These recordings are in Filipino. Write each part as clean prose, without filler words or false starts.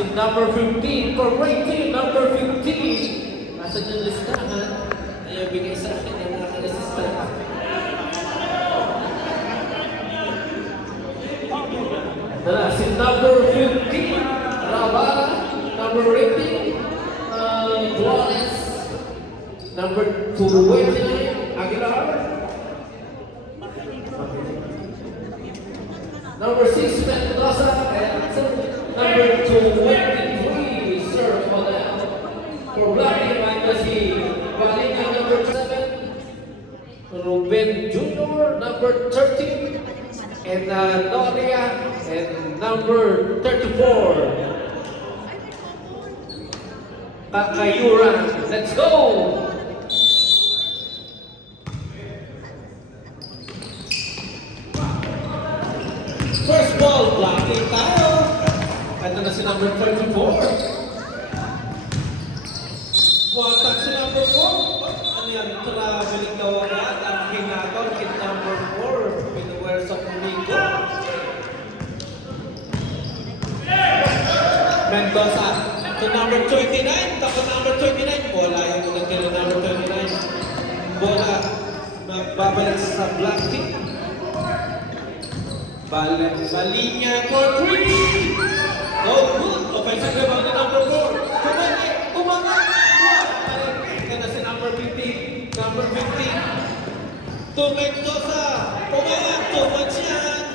Si number 15, correct team, number 15. Nasaan yung listahan? Ayaw bigay sa akin yung aking assistant. Tara, si number 15, Rabara, number 18, Flores, number 29, Aguilar, number 6, Mendoza, and number 23, Sir Fadel. For Black Team, Fantasy, Valina, number 7, Ruben Jr., number 13, and Noria, and number 34. Kakayura, let's go! First ball, blocking tayo. Ito na si number 34. Buwatag si number 4. Ano yan? Traveling daw agad. Ang hinagaw, kid number 4. Pinuwer sa Pumigo. Mendoza to number 29. Tapos number 29. Bola yung ulit kay number 29. Bola. Magbabalik sa black team. Balinya for 3. No good. Offensive rebound to number 4. Kumalik. Umangat. Ito na si number 15. Number 15. To Mendoza. Umangat. Tumat yan.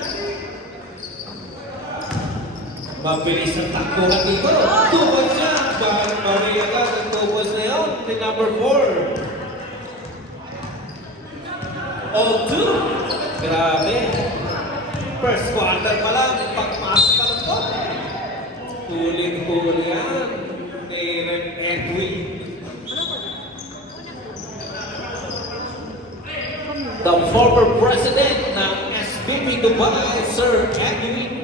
Mabilis ang takbuhan dito. Tumat siya. Bari agad ang tuwas na yun. Ni number 4. All 2. Grabe. First quarter pa lang, pagpasok pa lang po. Tuling-tuling yan. Ni Edwin. The former president ng SBP Dubai, Sir Edwin.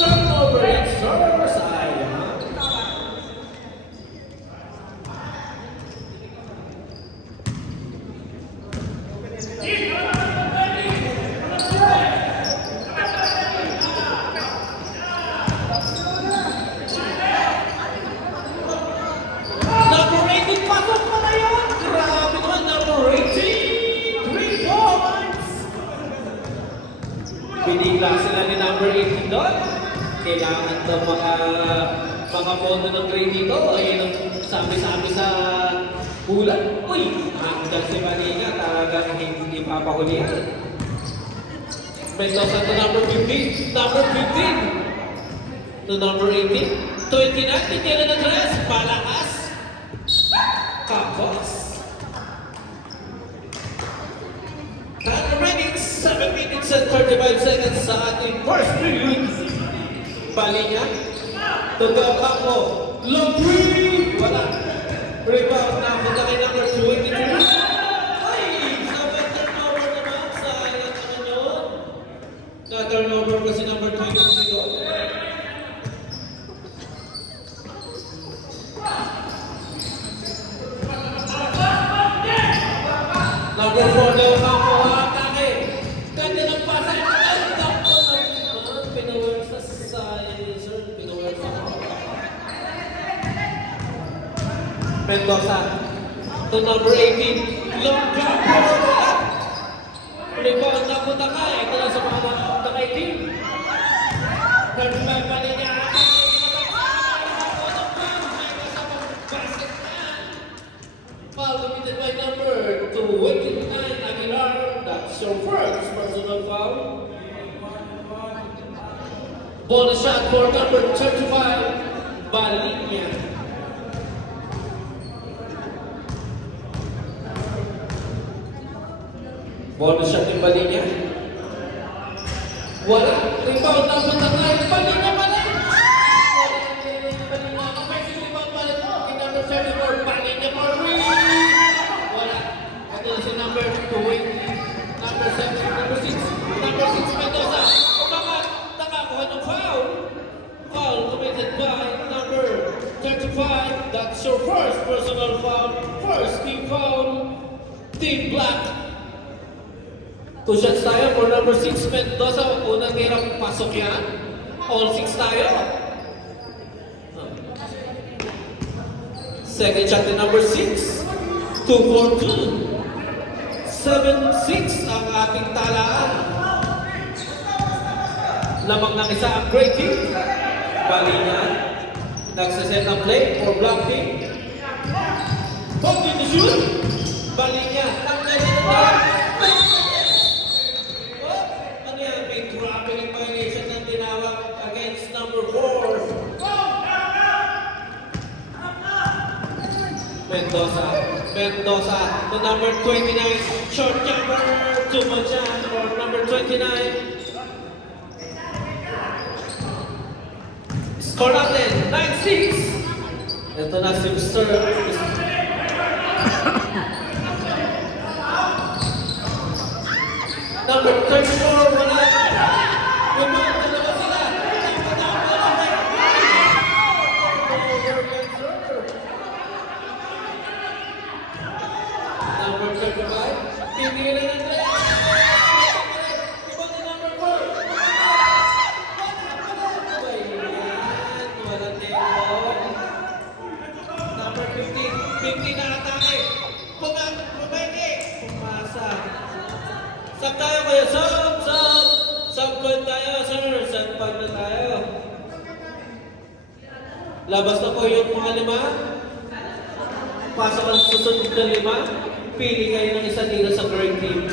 Turnover at server side. Binigla sila ni number 18 doon. Kailangan ito mga pondo ng grade dito. Ayun ang sabi-sabi sa ulan. Uy! Hanggang si Manila talagang hindi papahulihan. Mendoza to number 15. Number 15. To number 18. 29. Hindi na nag-dress. Palakas. Kapos. Remaining 7 minutes and 35 seconds sa ating first period. Balinya. Totoo ako. Long three. Wala. Rebound na punta kay number 23. Ay! Sabay turnover naman. Sayang naman yun. Na-turnover ko si number 23 doon. Number 4 daw ako. Ganda ng pasa. Ay, tapos pinuwer sa sir. Pinuwer sa Mendoza to number 18. Long jump. Rebound na punta ka. Ito na sa mga punta kay team. 35 pa rin niya. Foul committed by number 29 Aguilar. That's your first personal foul. Bonus shot for number 35 Balinya. Bonus shot ni Balinya. Wala. Rebound na punta kay Balinya pa rin. Balinya. Offensive rebound pa rin. Number 34 Balinya for 3. Wala. Ito si number 2. Number 7, number 6, number 6 Mendoza. Umangat, nakakuha ng foul. Foul committed by number 35. That's your first personal foul. First team foul. Team Black. Two shots tayo for number 6, Mendoza. Unang hirap pasok yan. All 6 tayo. Second shot ni number 6. 2-4-2. 7-6 ang ating talaan. Lamang ng isa ang great team. Bali niya. Nagsaset ang play for blocking. Holding to shoot. Bali niya. Ang ano yan? May traveling violation ng tinawag against number 4. Mendoza to number 29. Short jumper. Too much for number 29. Score natin, 9-6. Ito na si Mr. Number 34, wala. Lumang dalawa sila. Number 35, pipilan na sila. Ibang number 4. Number 15 na atake. Pumeke. Pumasa. Sab tayo kayo. Sab tayo, sir. Sab na tayo. Labas na po yung mga 5. Pasok ang susunod na 5. Pili kayo ng isa dito sa current team.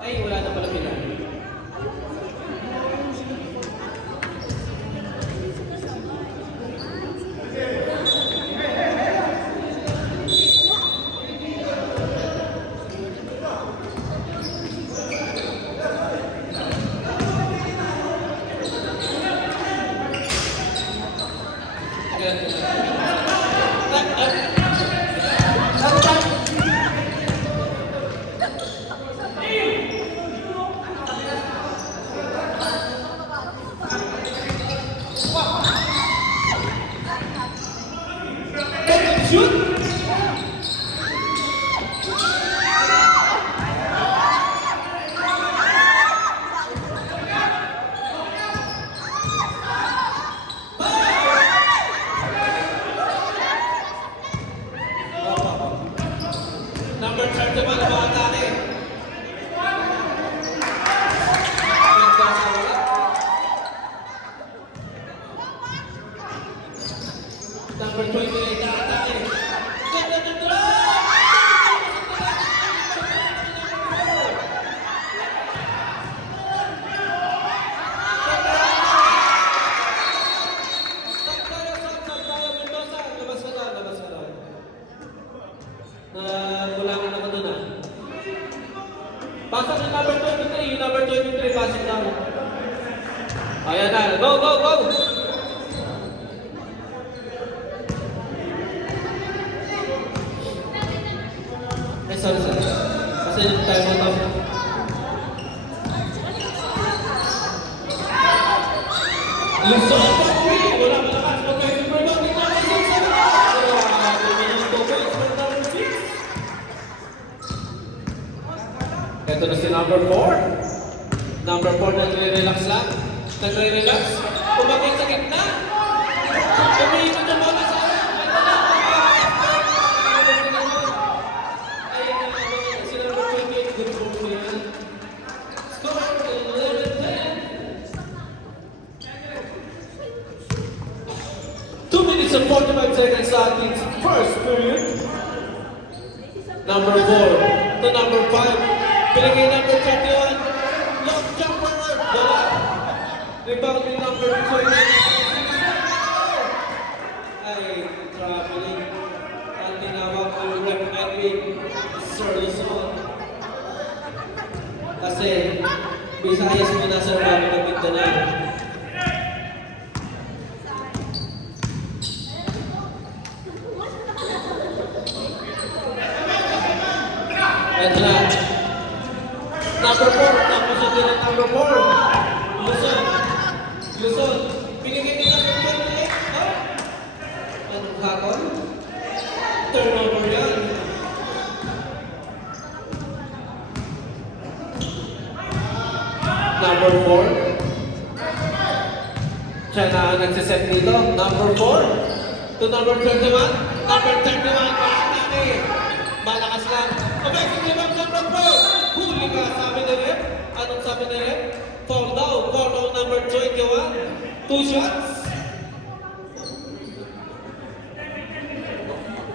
Ay, wala na pala pila. Shoot! Number 31 na ba atake? Number 28 na atake. Ganda ng drop! Saktayo, Mendoza. Labas ka na. Nagulangan ako doon ah. Pasok ng number 23. Yung number 23, pasok na. Ayan na. Go! Ay, sorry. Kasi yung time mo ito. Luzon! Wala malakas. Okay, super long. Ito na si number 4. Number 4 nagre-relax lang. Umagay sa gitna. Umiikot yung bola sa akin. Ayan na si number 28. Good for me. Score 11-10. 2 minutes and 45 seconds sa ating first period. Number 4 to number 5. Pilagay number 31. Long jumper. Bola. Rebound ni number 20. Ay, traveling. Ang tinawag ko rep epic. Sir Luzon. Kasi, Visayas mo na sa Rami ng Mindanao. Ito na. Number 4. Tapos yung din ang number 4. Luzon. Pinigay ni number 28. Anong hakon? Turnover yan. na nagsiset dito. Number 4 to number 21. Number 31, Mahatake. Malakas lang. Offensive rebound, number 4. Huli ka, sabi ni Rep. Anong sabi ni Rep? Fall down. Fall down, number 21. 2 shots.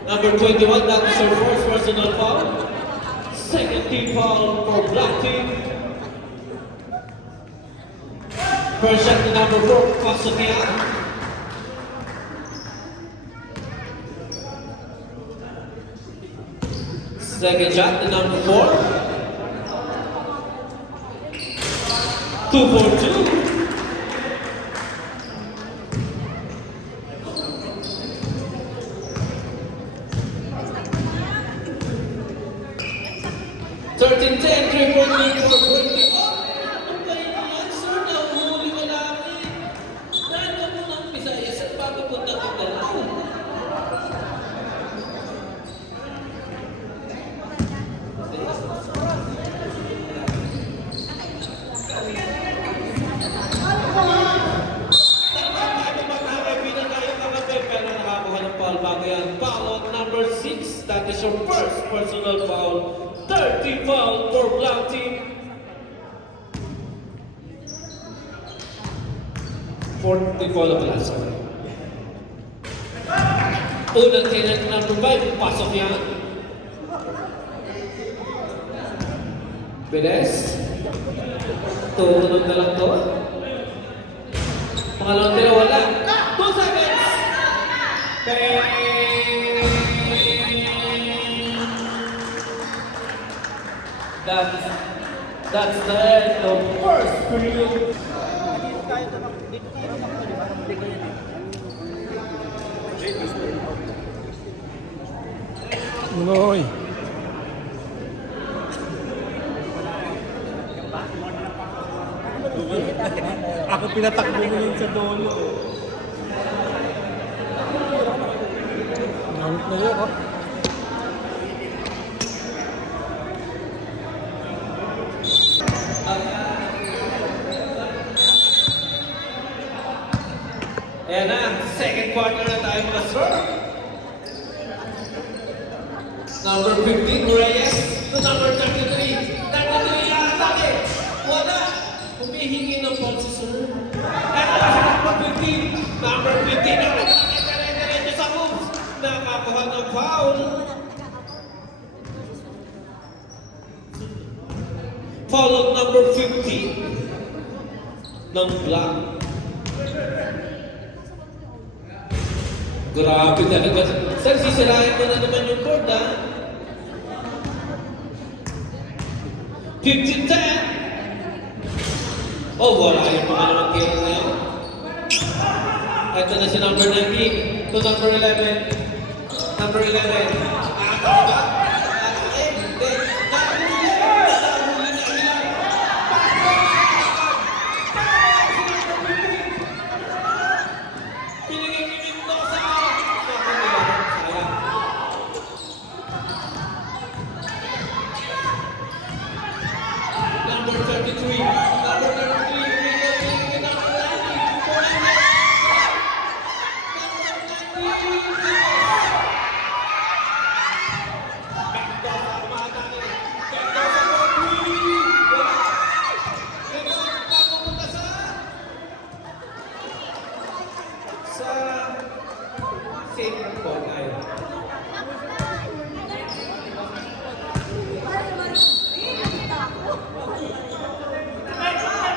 Number 21, that is her first personal foul. Second team foul for black team. First shot to number 4, pasok niya. Second shot to number 4. 2 for 2. Thirteen, 10, 3 for 3 for 20. Ang kayo yan, sir, nahuhuli ka namin. Dahil ka muna ang Visayas at bago punta ka dalaw. Foul on number 6, that is your first personal foul. 30 foul for black team. 40 foul pala, sorry. Unang tenant number 5, pasok yan. Bilis. Tunod na lang to. Pangalawang tira, wala. 2 seconds. That's the end of first period. Noy. Ako pinatakbo mo yun sa dolo. Gamit na yun, oh. Ayan na, second quarter na tayo mga sir. Number 15, Reyes, to number 33. 33, atake. Wala. Humihingi ng ball si sir. Ito na si number 15. Number 15, ang atake sa moves. Nakakuha ng foul. Foul on number 15 ng black. Grabe talaga. Sir, sisirahin mo na naman yung board, ha? 15-10. Oh, wala yung mga naman tira na yun. Ito na si number 19 to number 11. Number 11. Ako ba? Hindi. Number 33. Number 33.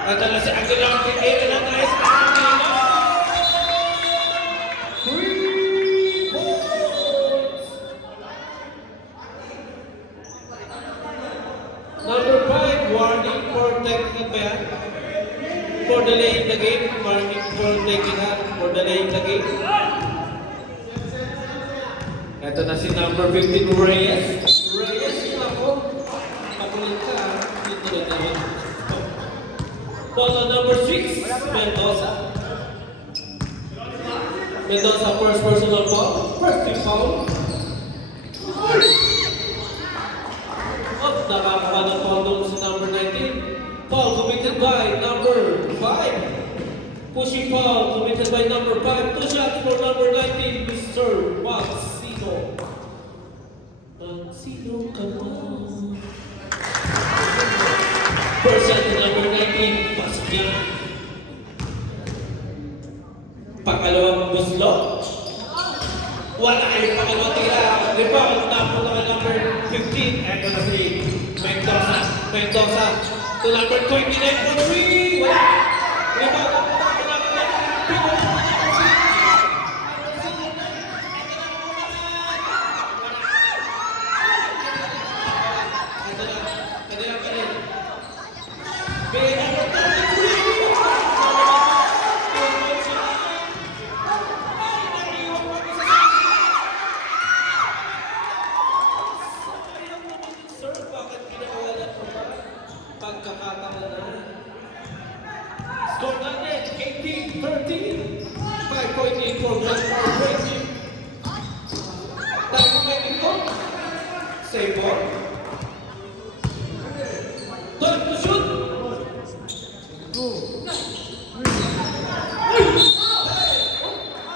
Ito na si Aguilar, ito na tayo sa Aguilar. 3 points. Number 5, warning for taking a back. For delaying the game, warning for taking up, for delaying the game. Ito na si number 15, Reyes. Reyes, yun ako. Kapulit ka, dito na naman. Ball on number 6, Mendoza. Mendoza, first personal foul. First team foul. Up, nakakawa ng foul doon si number 19. Foul committed by number 5. Pushing foul committed by number 5. 2 shots for number 19, Mr. Magsino. Magsino, come on. First shot to number 19, pasok niya. Pangalawang buslo. Wala yung pangalawang tira. Rebound, napunta ka number 15. Eto na si Mendoza. Mendoza to number 29 for 3. Wala. Rebound, napunta ka number 15. Ito na. Kanila pa rin. Score natin, 18-13. 5.8 for Westport Racing. Tayo pwedeng ko. Save ball. Time to shoot.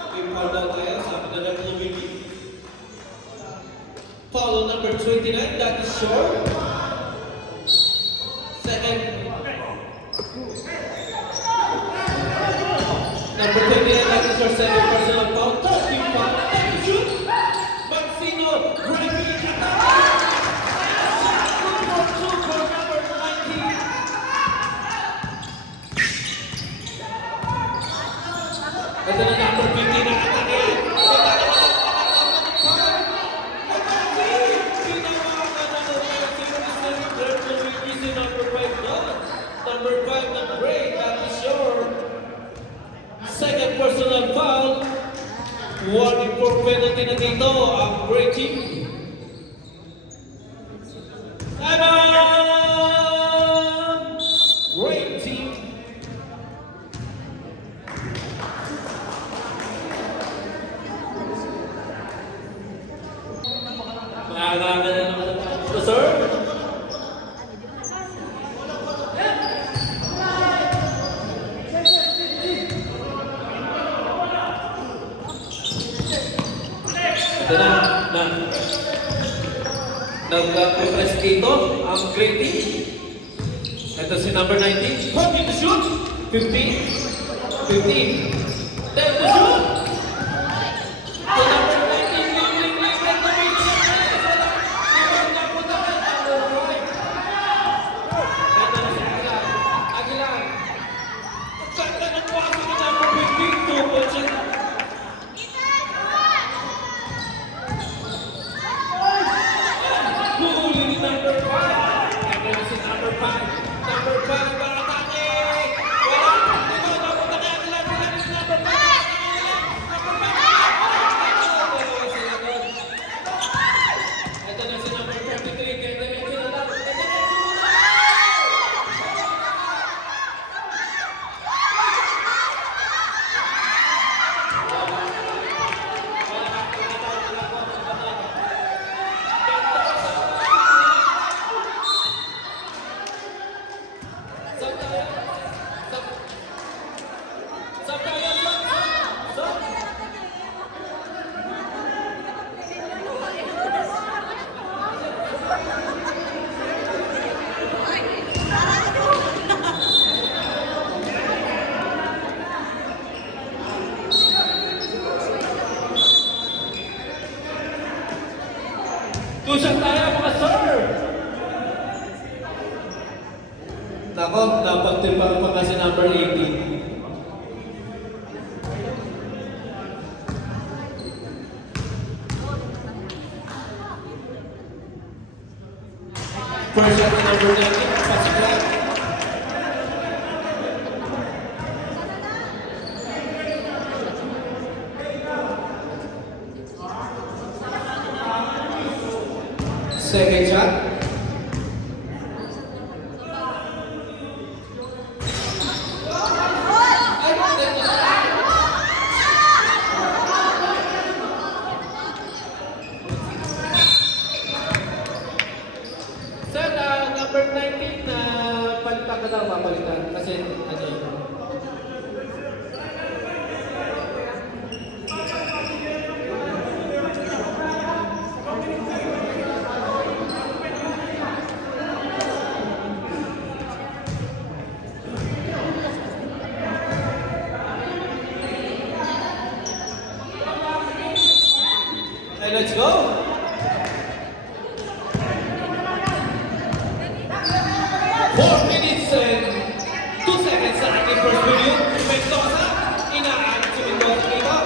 May foul daw tayo, sabi na lang Lumigi. Foul on number 29, that is short. Second. Number 29, that is your second personal foul. Touching foul, time to shoot. Magsino, Gregory, two for number 19. Ito na number 15 na atake. Number 5 na break, that is your second personal foul. Warning for penalty na dito ang Gray Team. Time out! Gray Team. Maalangan na naman ito, sir. Ito na. Nag-press dito ang Gray Team. Ito si number 19. 40 to shoot. 15. 15. 10 to shoot. To number 19. Limling. Ito na si Aguilar. Aguilar. Ganda ng pasok ni number 15. 2 points siya. Huli ni number 5. Ito na si number 5. Number 5 para atake. Wala. Ito, napunta kaya nila. Wala ni si number 5. Ito na si number 33. Kaya diretso na lang. Tusang tayo mga sir! Nako, napagtimpang pa nga si number 18. First shot to number 19, pasok lang. Second shot. Sir, number 19 na palitan ka daw, papalitan. Kasi ano yun? And let's go! 4 minutes and 2 seconds sa ating first period. Mendoza, inaalit si Mendoza dito.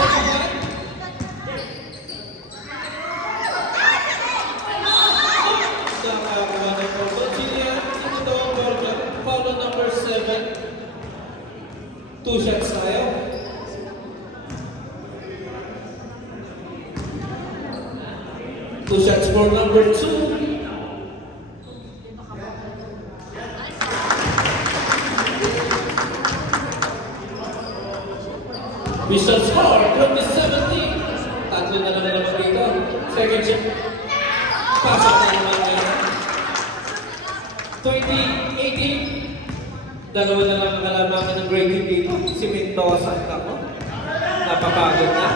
Second one. Nakakuha ng foul. Sino yan? Sino daw ang foul dyan? Foul on number 7. 2 shots tayo. Two shots for number 2. We shall score from the 17. Tatlo na lang naman dito. Second shot. Pasok na naman ngayon. 2018. Dalawa na lang ang kalabangan ng grade team dito. Si Mendoza. Ako. Napapagod na.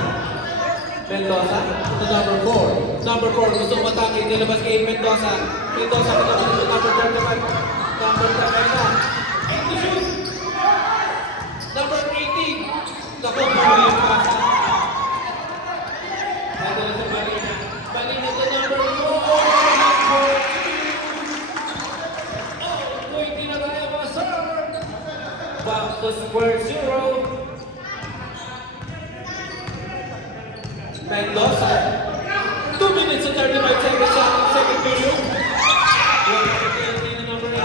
Mendoza to number 4. Number 4, gusto matake, nilabas kay Mendoza. Mendoza ko naman to number 35. Number 35 na. And to shoot. Number 18. Naku, mali yung pasa. Ito na sa Balina. Balina to number 4. Oh, 20 na tayo mga sir. Back to square 0. Mendoza, 2 minutes and 35 seconds sa ating second period. Wala na penalty na number 18.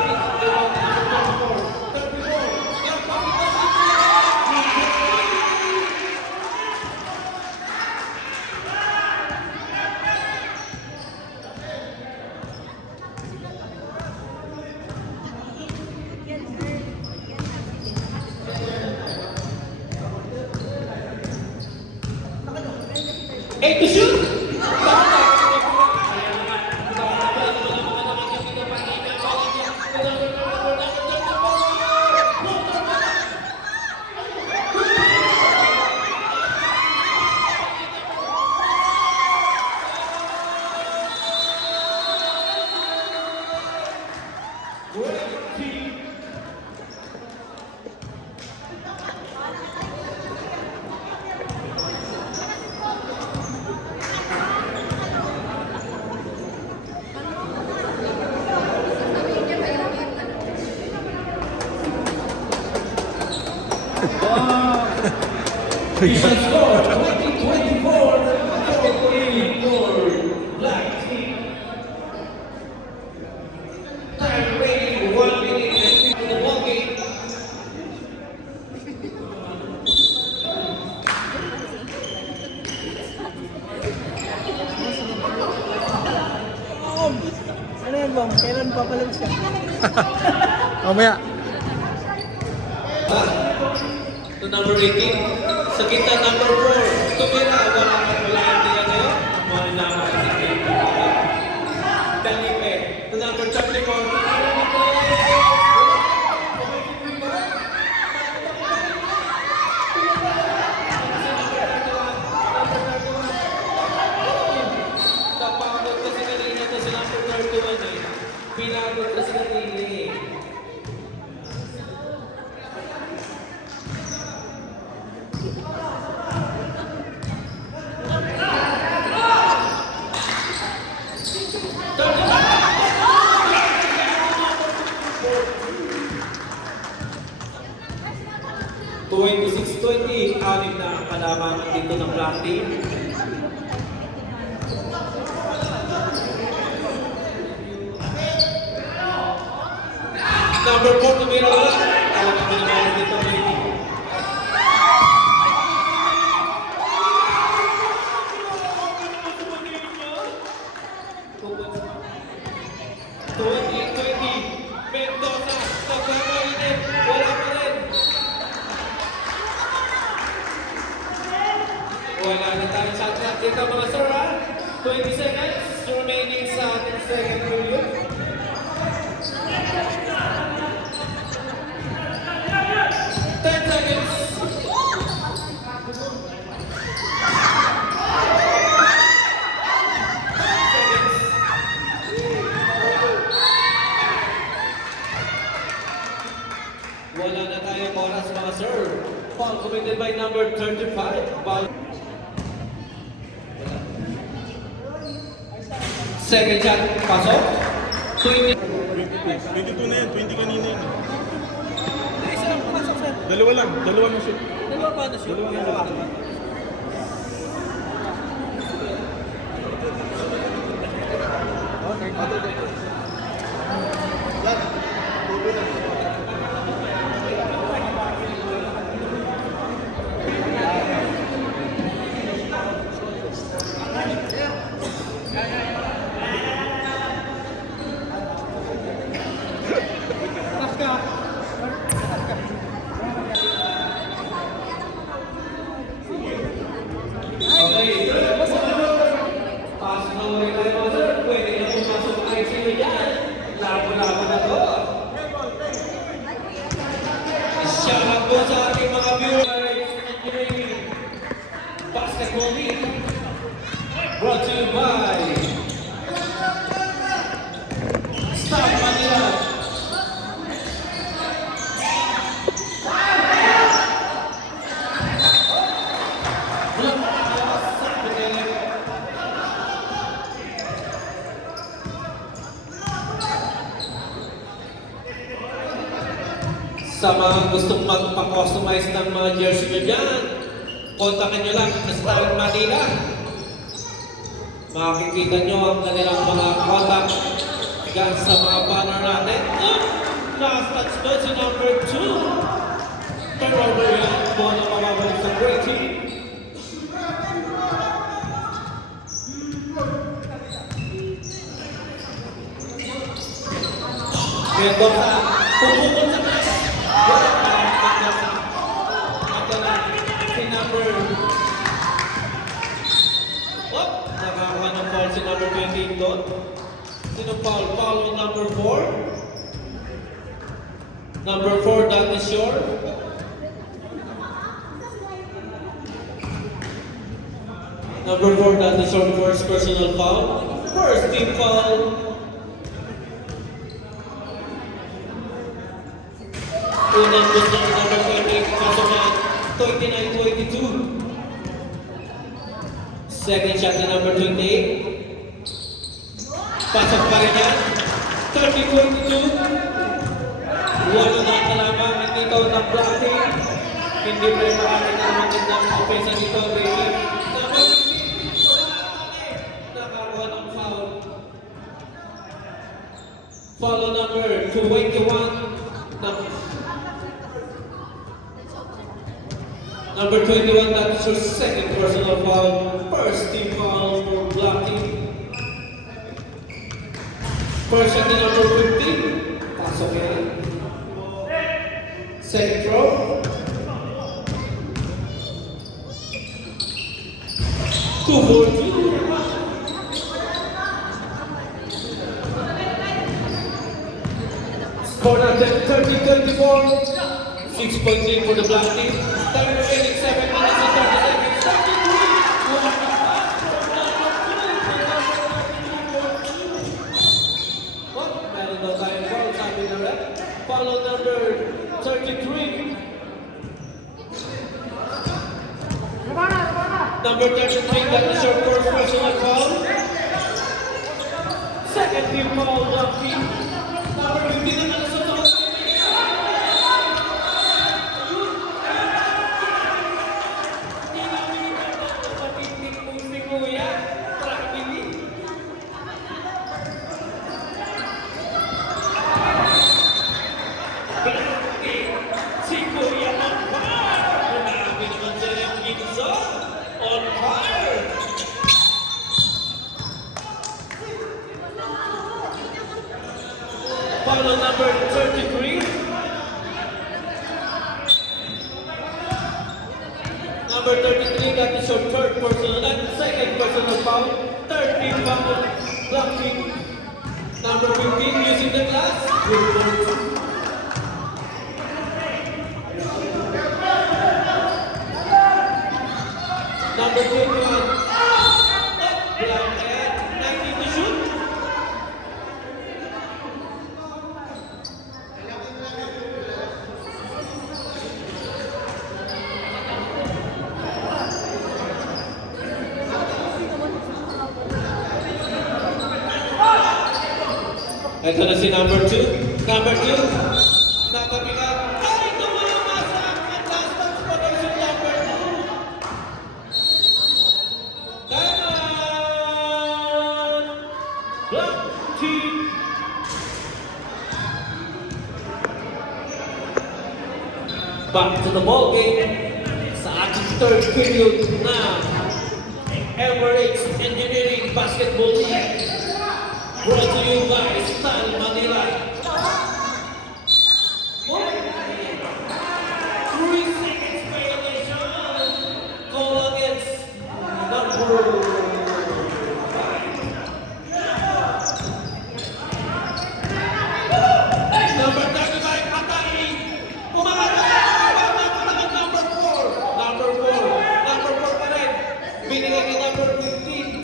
Number 8 to shoot! We shall score 2024 for Black Team. Time remaining 1 minute and 50 in the ball game. Ano yan, Bang? Kailan papalag siya? Mamaya. To number 18. Sa kita number 4. Tumira. Wala hindi yan ngayon. Wala na ako sa kita. Felipe. To number 34. Napagod kasi kanina to sa number 31 eh. Pinagod kasi kanina eh. (26-20), anim na ang kalamangan dito ng Black Team. Number 4, tumira wala. Alam naman naman dito, maybe. Mendoza, nagkakainit, wala pa rin. Wala na tayong shot clock dito mga sir ha. 20 seconds remaining sa ating second period. Wala na tayong oras mga sir. Foul committed by number 35. Foul. Second shot, pasok. 20. 22 na yan, 20 kanina yun. Isa lang pumasok, sir. Dalawa lang shoot. Dalawa pa na shoot. Dalawa. Okay. Pass na ulit tayo, sir. Pwede na pumasok ang ICU dyan. Labo-labo na to. Shout out po sa ating mga viewers. Basketball League. Brought to you by Stop Manila. Sa mga gustong magpa-customize ng mga jersey nyo dyan, kontakin nyo lang ang Style Manila. Makikita nyo ang kanilang mga contact dyan sa mga banner natin. Last touch doon si number 2. Turnover yan po na mababalik sa great team. Kaya doon sa pupukot sa taas. Ito na, si number... Oh, nakakawa ng foul si number 28 doon. Sino foul? Foul on number 4. Number 4, that is sure. Number 4, that is your first personal foul. First team foul. Unang gusto ng number 28, pasok na 29-22. Second shot na number 28. Pasok pa rin yan. 30-22. Walo na ang kalamang, hindi ikaw ng blocking. Hindi pa rin makakita ng magandang offense dito, Brady. Number 15, nakakuha ng foul. Follow number 21. Number 21, that's your second personal foul. First team foul for blocking. First shot to number 15. Pasok yan. Second throw. Two for two. Score now 30-34. 6.3 for the black team. Time remaining 7 minutes and 30 seconds. 33. What? Meron daw tayong foul, sabi na rep. Follow number 33. Number 33, that is your first personal foul. Second team foul, black team. Number 15 naman sa top. Follow number 33. Number 33, that is your third personal and second personal foul. 13 foul blocking. Number 15, using the glass. Good for 2. Number 21. Black head, 19 to shoot. Ito na si number 2. Number 2. Nakapikat. Ay, tumamasak. At last touch pa rin si number 2. Time out! Black team. Back to the ball game sa ating third period na Emirates Engineering Basketball League. Brought to you by Stan Manila. 3 seconds violation. Call against number 5. Number 35, Atari. Pumakat number 4. Number 4 pa rin. Binigay kay number 15.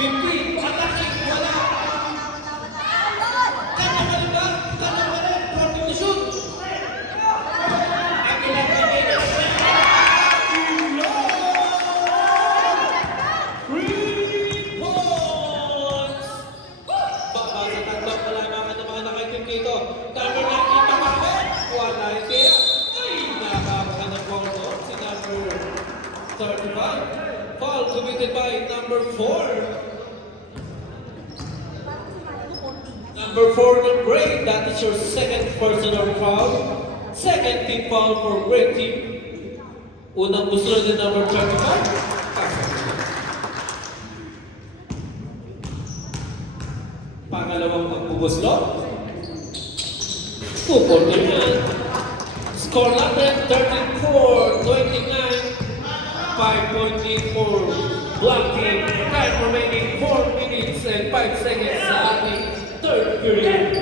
15, atake, wala. Kanya ka rin ba? Kanya ka rin, 40 to shoot. Ang inagbigay na siya. 3 points. Baba sa tatlong kalamangan ng mga nakikin dito. Number 19 pa bakit? Wala yung tira. Ay, nakakaroon ng bongo si number 35. Foul committed by number 4. Number 4 ng Gray, that is your second personal foul. Second team foul for Gray team. Unang gusto ng number 35. Pangalawang magbubuslo. 2-quarter yan. Score natin 34-29. 5-point lead for Black Team. Time remaining 4 minutes and 5 seconds sa ating third period.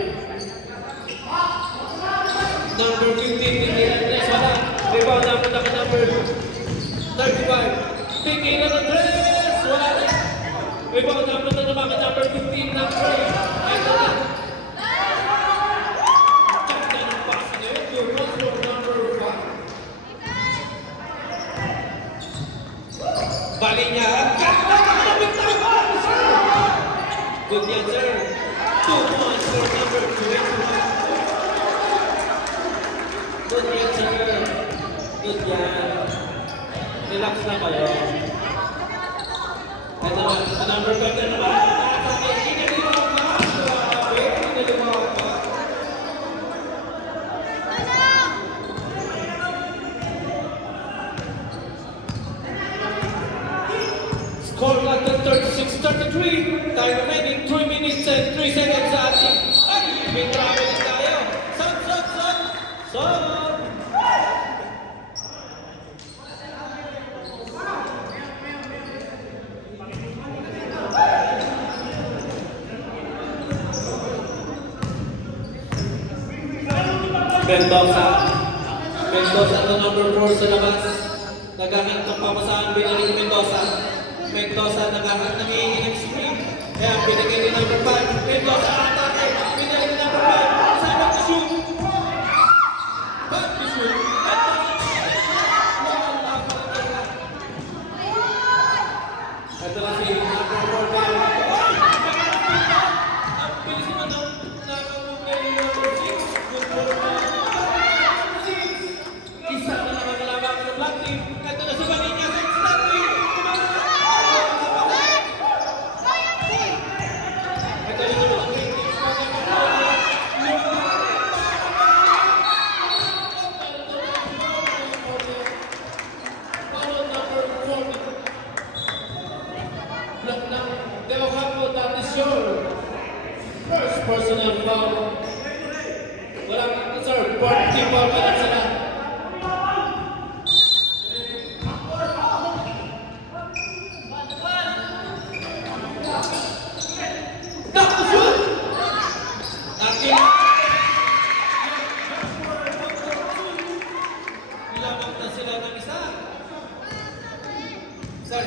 Number 15, hindi Andres, wala. Rebound naman na number 35. Bigay na ng Andres, wala na. Rebound naman na naman number 15, number 8. Ito na. Ganda ng pass niya yun. Two points for number 5. Bali niya. Ganda ng bitaw! Good yan, sir. 2 points for number 21. Good yan, sir. Good yan. Relax na kayo. Ito na, sa number 5 na naman. Inalimaw ka. Grabe, inalimaw ka. Score natin 36-33. Time remaining 3 minutes and 3 seconds sa ating. Ay, may travel na tayo. Son! Mendoza to number 4 sa labas. Naghahanap ng papasahan binalik Mendoza. Mendoza naghahanap ng hihingi ng screen. Kaya binigay ni number 5. Mendoza atake. Binigay ni number 5. Sa back to shoot. Back to shoot. Ito na si number 4. Ang bilis naman ng nakamugay ni number 6. Good for isa na nakakalaban ng Black Team. Ito na si Baninya sa Stanley. Ito na naman ang Green Team. Foul number 40. Black na. Deo Campo, that is your first personal foul. Walang sir, 40 foul pa lang sila. Nilamang na sila ng isa. Sir.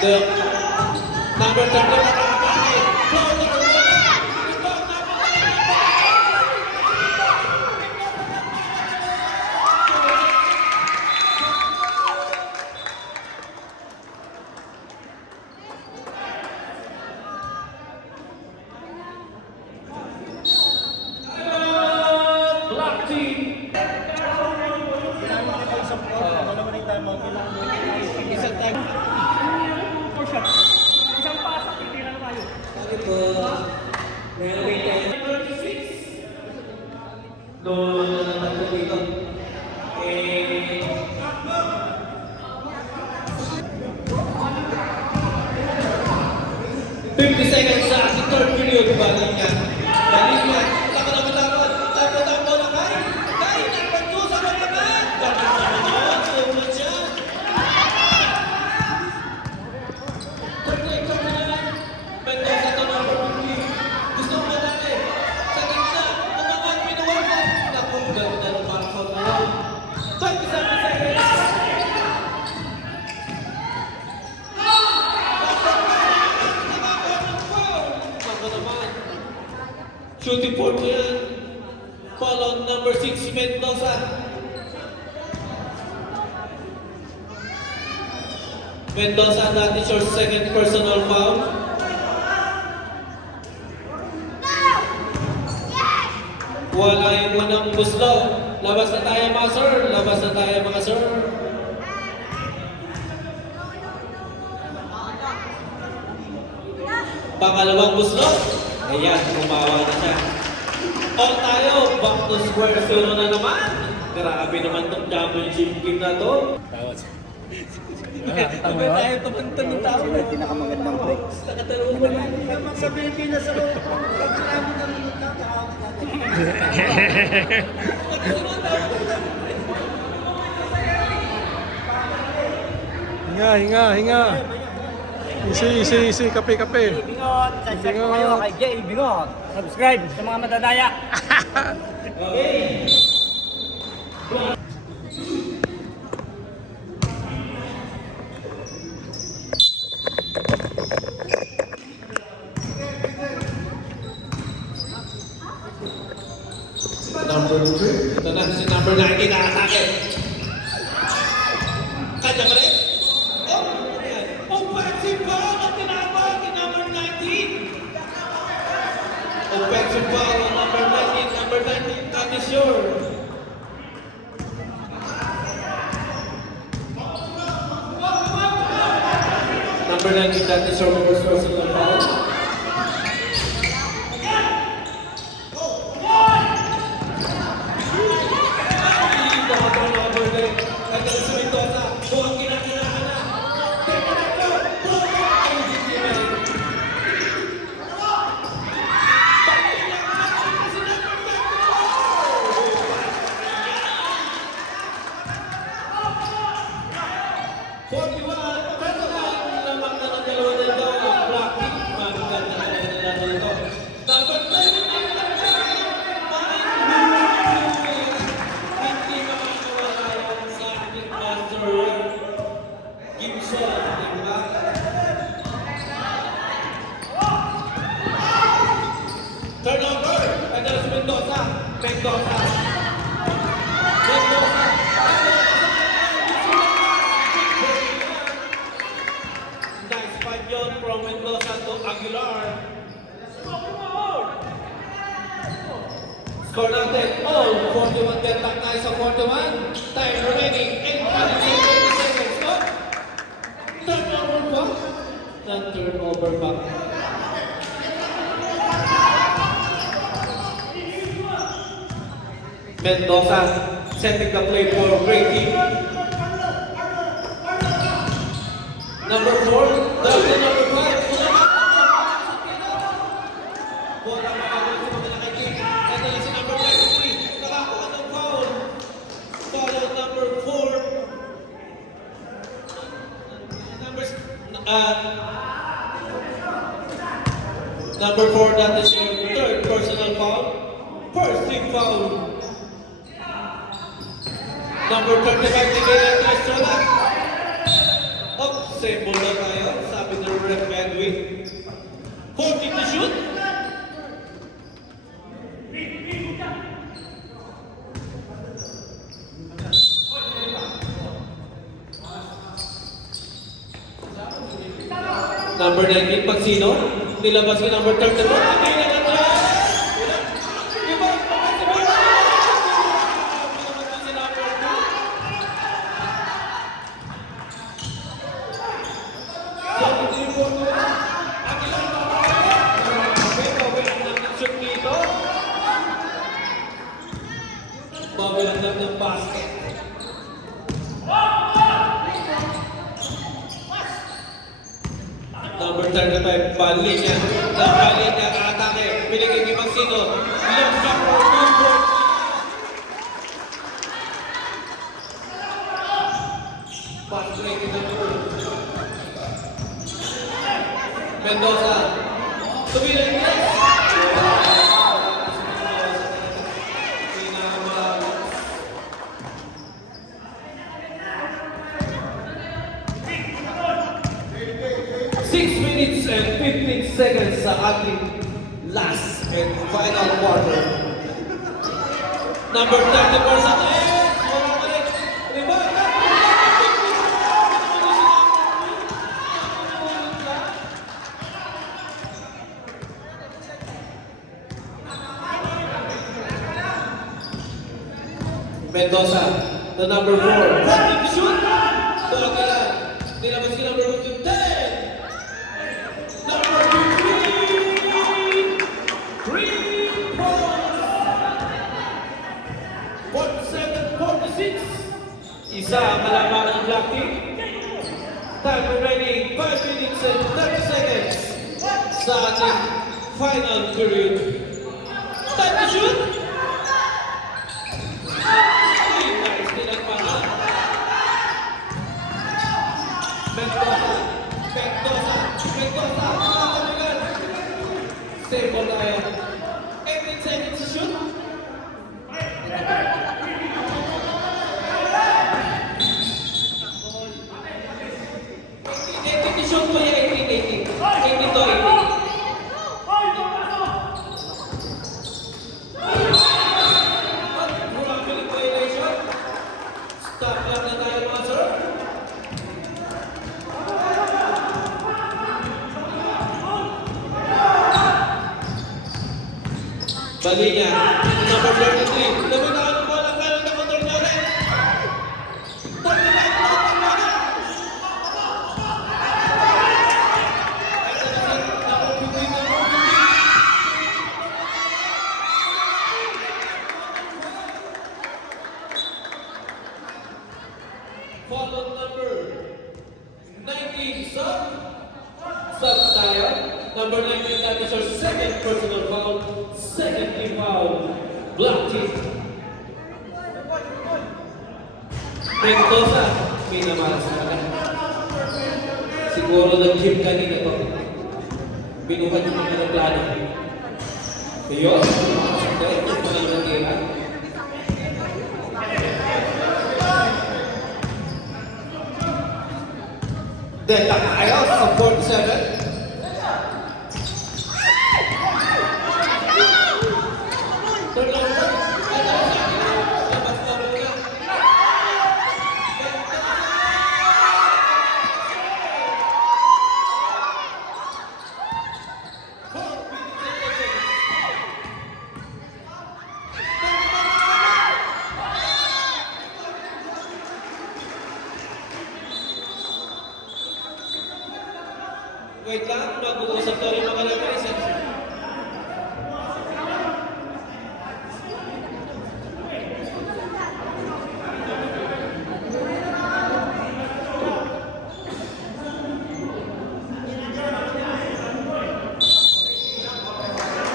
The number 30. 50 seconds sa ating third period. Balingan. Balingan. Takot. Takot na kay. Kay, number 2 sa Balingan. Galing naman yun. Sumunod siya. Turn na lang. Mendoza to number 50. Gusto mo madali. Sa gitna. Umangat, pinuwasan. Naku, ganda ng parkour na yun. 27 seconds. Shooting for mo yan. Foul on number 6, Mendoza. Mendoza, that is your second personal foul. Wala yung unang gusto. Labas na tayo mga sir. Labas na tayo mga sir. Pangalawang gusto. Ayan, kumawa na siya. All tayo, back to square zero na naman. Grabe naman itong championship game na to. Tayo tumantan ng tao. Sila yung pinakamagandang break. Sa Pilipinas ako, pag sinabi ng minuta, Hinga. Easy. Kape. Bingot! Subscribe po kayo kay Jay Bingot. Subscribe sa mga madadaya. Okay. Number 2. Ito na, si number 19 nakatake. Kanya pa rin? Oh, ano yan? Offensive foul ang tinawag ni number 19. Offensive foul on number 19. Number 19, that is your. Number 19, that is your first personal foul. Turnover! Ito si Mendoza. Nice fight yun from Mendoza to Aguilar. Score natin. 41 10 back tayo sa 41. Time remaining 8 minutes and 20 seconds. Turnover back. Turnover back. Mendoza setting the play for great team. Number 4, double number 5. Bola makakabot sa mga nakikita. Ito na si number 23. Nakakuha ng foul. Foul on number 4. Number 4, that is your third personal foul. First team foul. Number 35, Miguel Estrada. Same ball na tayo. Sabi ng ref Edwin. 40 to shoot. Number 19, Pagsino. Nilabas ka number 31. Okay na lang yan. Diba? Babalandag ng basket. Number 35, Balinya. Balinya kaatake. Binigay ni Magsino. Long shot for number 3. Pass break in the middle. Mendoza. Tumila yung yes. Minutes and 15 seconds sa ating last and final quarter. Number 34 sa tayo. Wala pa rin. Rebound. Mendoza, the number 4. Wanting to shoot. Tuwagala. Nilabas si number 10. Number 15. 3 points. 47-46. Isa ang kalaban ng Black Team. Time remaining 5 minutes and 30 seconds sa ating final period. Time to shoot. Nice tinagpahan. Mendoza. Nakatabigan. Save ball tayo. 18 seconds to shoot. Shoot mo yung 18 to 18. Murang violation. Stop lang na tayo mga sir. Balinya, number 33. Nabitaan po lang kayo ng kontrol na ulit. Followed number 19, sub tayo. Number 19, that is our second personal foul. Second team foul. Black team. Mendoza, pinamalas na lang. Siguro nag-gym kanina to. Binuhat yung mga plano. Ayun, sakay, ito pa lang natira. Delta tayo sa 47. Wait lang, mag-uusap na rin mga referees.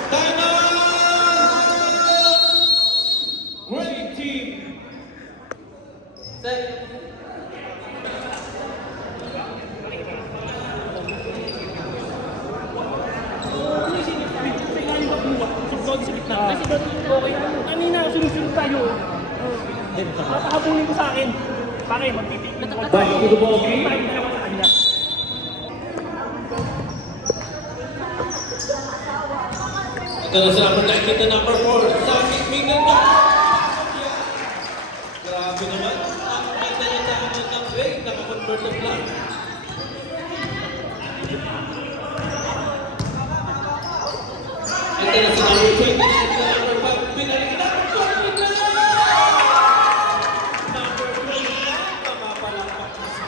Time out! Great team! Set. Kasi doon, okay. Kanina, sunod-sunod tayo. Nakahabulin ko sa akin. Pare, magpipigil ko. Back to the ball game. Tayo dalawa sa kanila. Ito na sila protected na number 4. Sa Minggan ba? Grabe naman. Ang ganda niya tahanan ng break. Nakakonvert ng plan. Ito na sila number 20 na number 5. Binalik na. Number 20 na. Mamapalapak na sa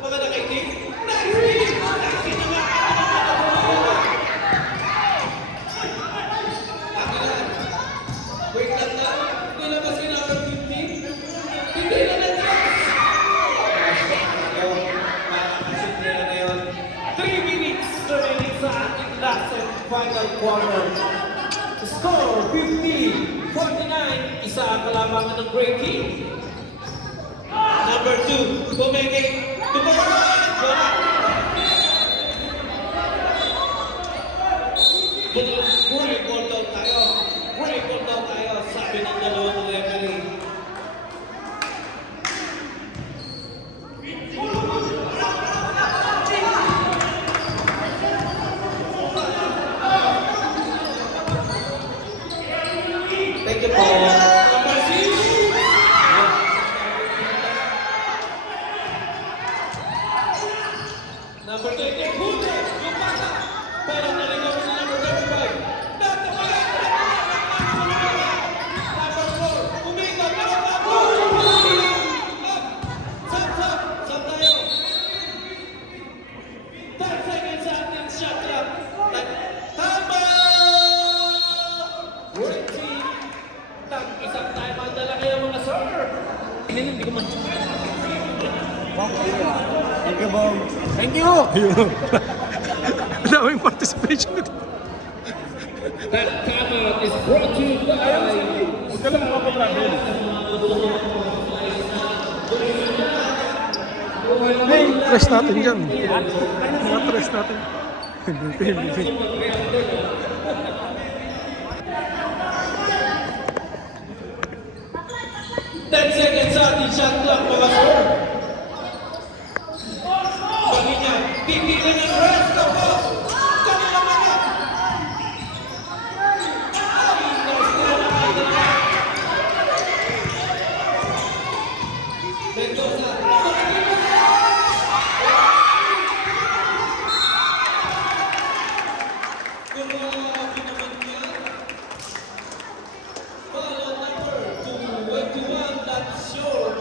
mga nakaitik. Nice! final quarter. Score 50-49. Isa ang kalamangan ng great team. Number 2, Bumeke. Break ball daw tayo. Break ball daw tayo. Sabi ng dalawang referee. Thank you po. Number 6. Number 20, Hule. Yung pasa. Pero naligaw si number 35. Number 4, umikot. Sab tayo. 10 seconds sa ating shot clock. Tama! Great team. Isang time ang dala kayo mga sir. Hindi ko man. Thank you, Bong. Thank you! Ayun. Ang daming participation nito. That timeout is brought to you by Huwag ka lang makapatravel. Press natin dyan. Mga press natin. Hindi. 10 seconds sa ating shot clock mga sir. Sabi niya, titignan ng rest of us. Kanila mga. Mendoza. Grabe naman yan. Follow number 21, that's sure.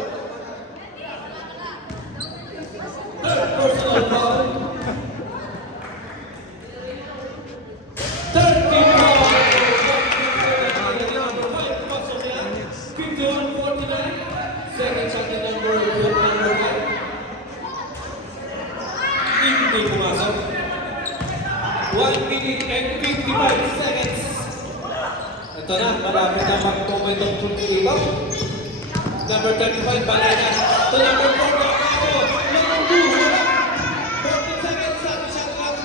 Third personal foul. Third team foul. Number 5, pasok niya. 51-49. Second shot ni number 5. Hindi pumasok. 1 minute and 55 seconds. Ito na, malapit na mag-moment of truth dito. Number 35, Balena. To number 4, Bravo. Number 2, wala. 14 seconds sa ating shot clock.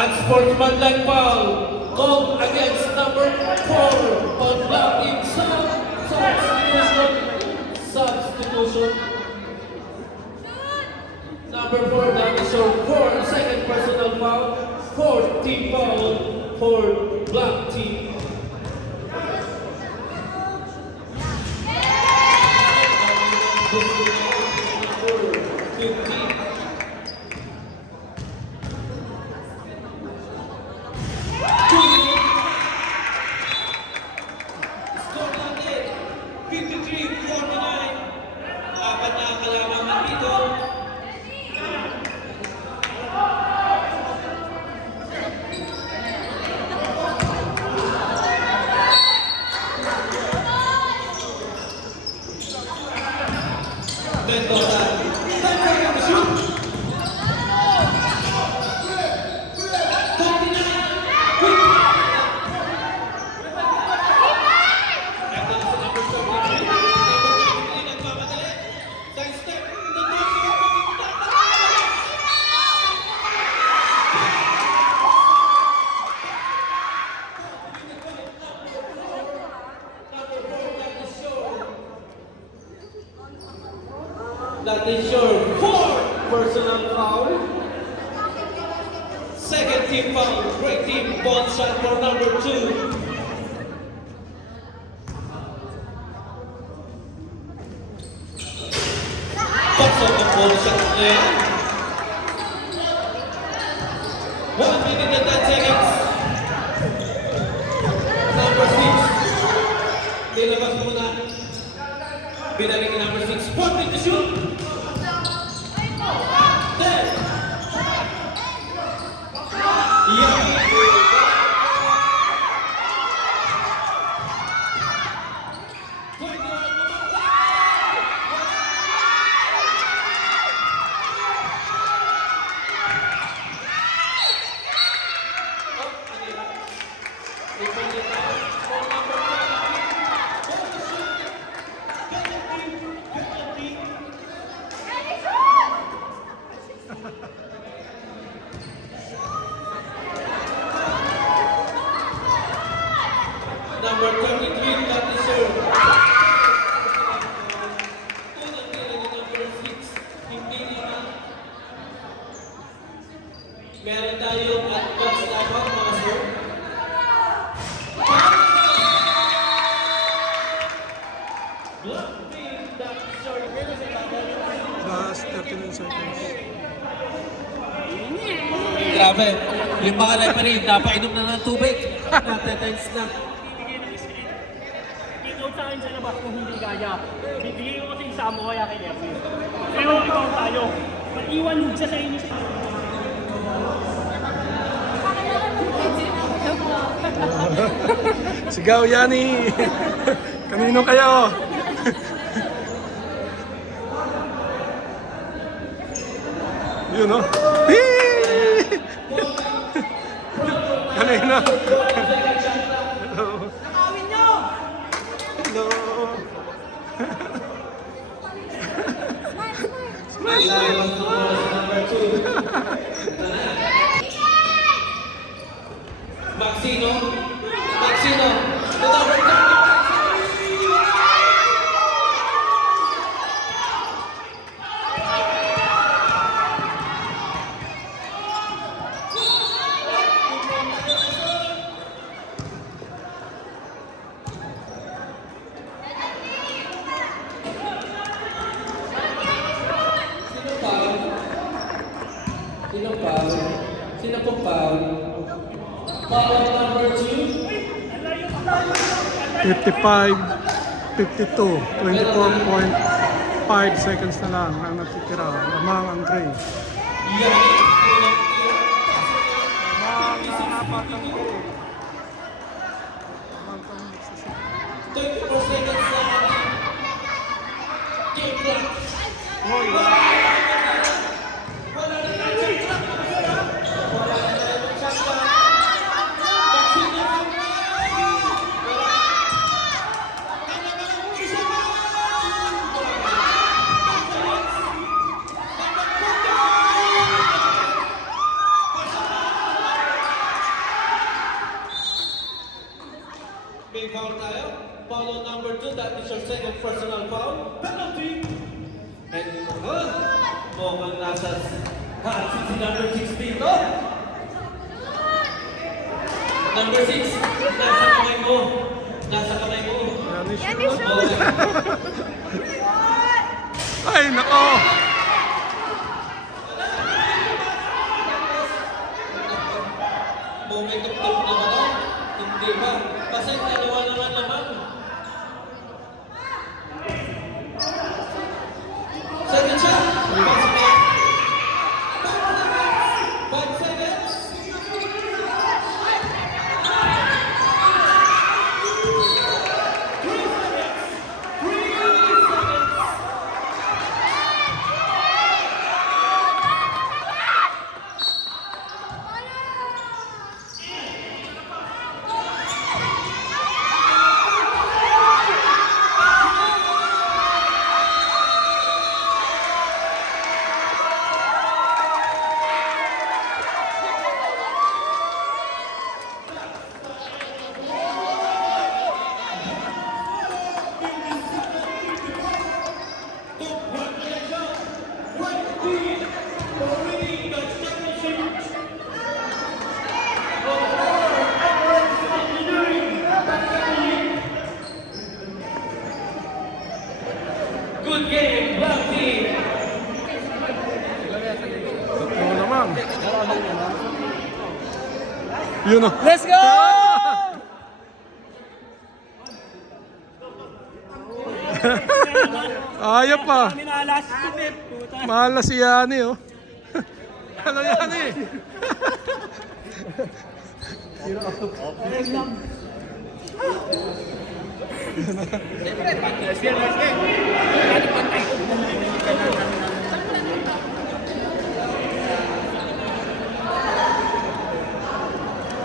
Unsportsmanlike foul called against number 4 on blocking substitution. Number 4 down the short 4, second personal foul, 4th team foul for black team. Number 15. Score natin, 53-49. Apat na kalamangan dito. Mendoza. Shoot! 39. That is your 4th personal foul. Second team foul. Great team. Ball shot for number 2. Pasok ang ball shot niya. 1 minute and 10 seconds. Pinalik ni number 6. 40 to shoot. 10. Yeah. Number 33, that is served. Unang tira ni number 6, hindi nila. Meron tayong advance lamang mga sir. Blackpink, that is served. Last 39 seconds. Grabe, yung mga referee, napainom na ng tubig. Natetens na. Ikaw sa akin sa labas kung hindi kaya. Bibigay ko kasi yung samo kaya kay Erwin. Pero ikaw tayo. Mag-iwan siya sa inyo. Sigaw, Yani! Kanino kayo? Yun, oh. Hee! Kanino? Hello. Hello. Maxino, Maxino, the number 30. Sino foul? Sino pong foul? Foul number 2. 55, 52, 24.5 seconds na lang ang natitira. Lamang ang tray. Yan. Lamang ang apat ang tray. Lamang ang magsasip. 24 seconds na. Game clock. Hoy! Wala na tayo shot clock. Wala na tayo shot clock. Maxino. May foul tayo. Foul number 2, that is your second personal foul. Penalty! And mukhang nasa hot seat si number 6 dito. Number 6, nasa kamay mo. Nasa kamay mo. Yani shoot! Ay, nako! Moment of truth na ba ito? Hindi ba? Kasi dalawa naman. Second shot. 5 seconds. Good game, Black Team. Tatlo naman. Yun, oh. Let's go! Ayaw pa. Minalas. Puta. Mahal na si Yani, oh. Ano Yani?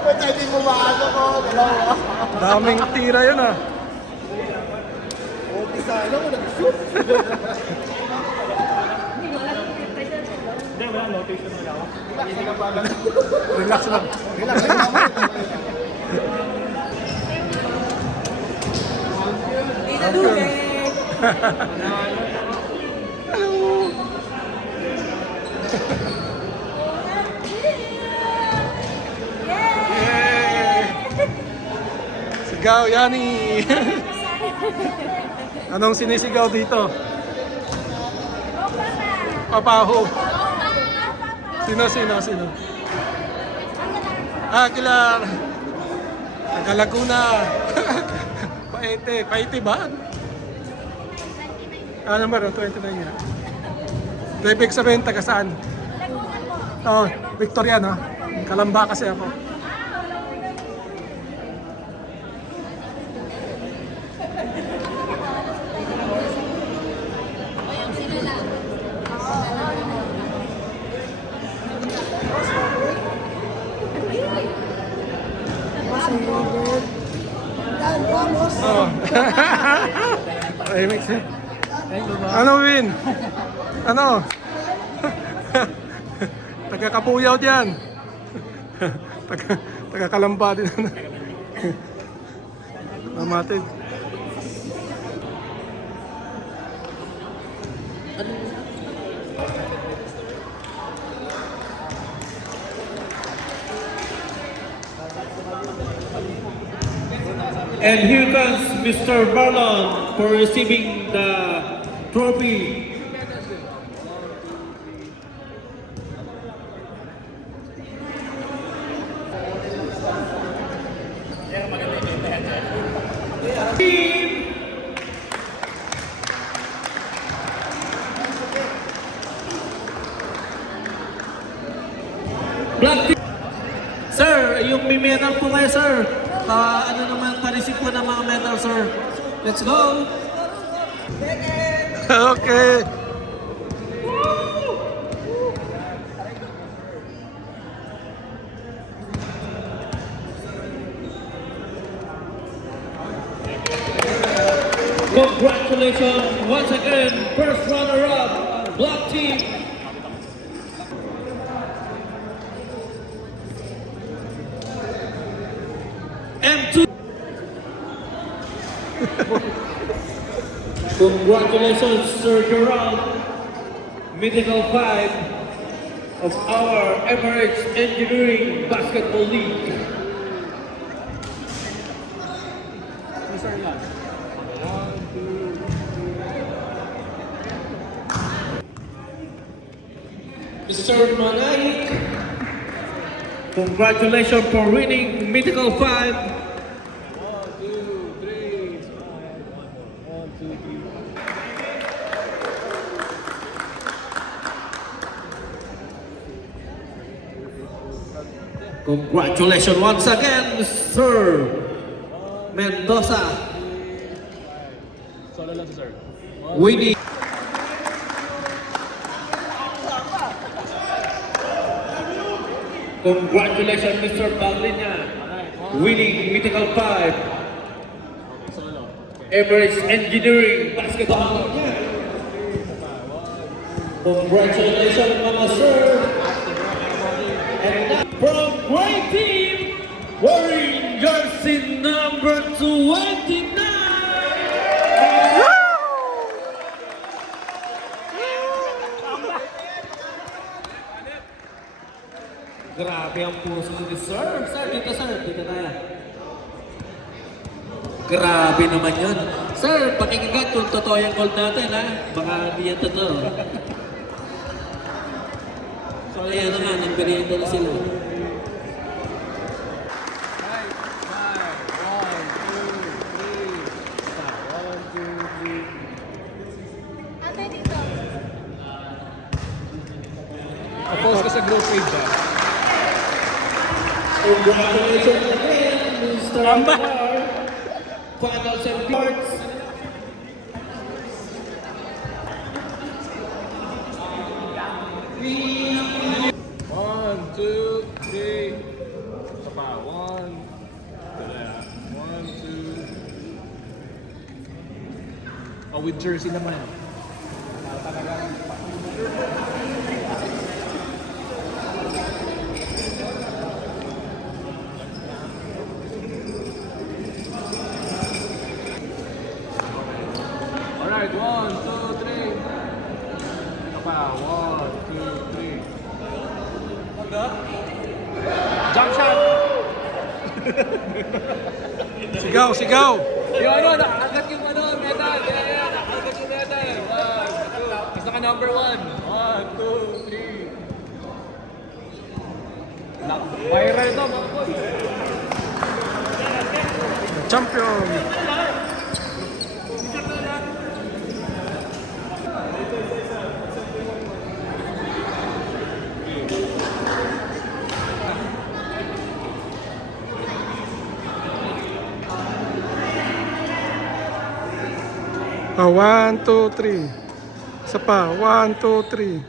Ba't hindi mo maano ko? Dalawa. Daming tira yun, ah. O, di sana ko nag-shoot. Hindi, wala. Notation wala ako. Relax lang. Relax lang naman. Hello. Yay! Sigaw, Yani. Anong sinisigaw dito? Papaho. Sino? Ah, Kilar. Taga Laguna. Paite ba? Ah, number 29 yan. Ibig sabihin, taga saan? Oh, Victoria, no? Kalamba kasi ako. Oh. Remix eh. Ano, Win? Ano? Taga-Kapuyaw dyan. Taga-Kalamba din. Mamatid. And here comes Mr. Marlon for receiving the trophy. Black team. Sir, yung may medal po kayo, sir. Ano naman, pa-receive po ng mga medal, sir. Let's go! Okay. Congratulations once again, first runner-up, Black Team. M2. Congratulations, Sir Gerald, Medical 5 of our Emirates Engineering Basketball League. Mr. Manaik, congratulations for winning Medical 5. Congratulations once again, Sir Mendoza. Winning. Congratulations, Mr. Paulina, winning Mythical 5. Emirates Engineering Basketball. Congratulations, Mama Sir. And now from Great Team, wearing jersey number 29. Grabe ang puso ni Sir. Sir, dito sir. Dito na. Grabe naman yun. Sir, pakinggan kung totoo yung gold natin, ha? Baka hindi yan totoo. So, ayan na nga, nagpirihinda na sila. trade ba? Congratulations again, Mr. Ambar. Finals and parts. One, two, three. Isa pa. One. One, two. Oh, with jersey naman. Alright, one, two, three. Isa pa. One, two, three. Jump shot! Sigaw, sigaw. Yung ano, nakakat yung ano, medal. Yeah, nakakat yung medal. One, two. Basta ka number one. One, two, three. Viral to, mga boy. Champion. Oh, 1, 2, 3. Isa pa. 1, 2, 3.